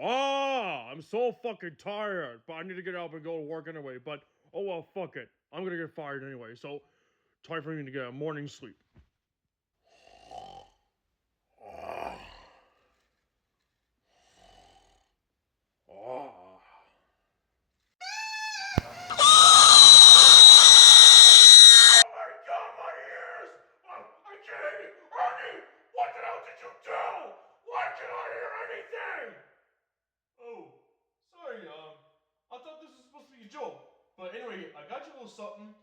Ah, I'm so fucking tired, but I need to get up and go to work anyway. But oh well, fuck it. I'm gonna get fired anyway. So time for me to get a morning sleep. Ah. Oh my god, my ears! I can't! Ernie! What the hell did you do? Why can't I hear anything? Oh, sorry, I thought this was supposed to be a joke. But anyway, I got you a little something.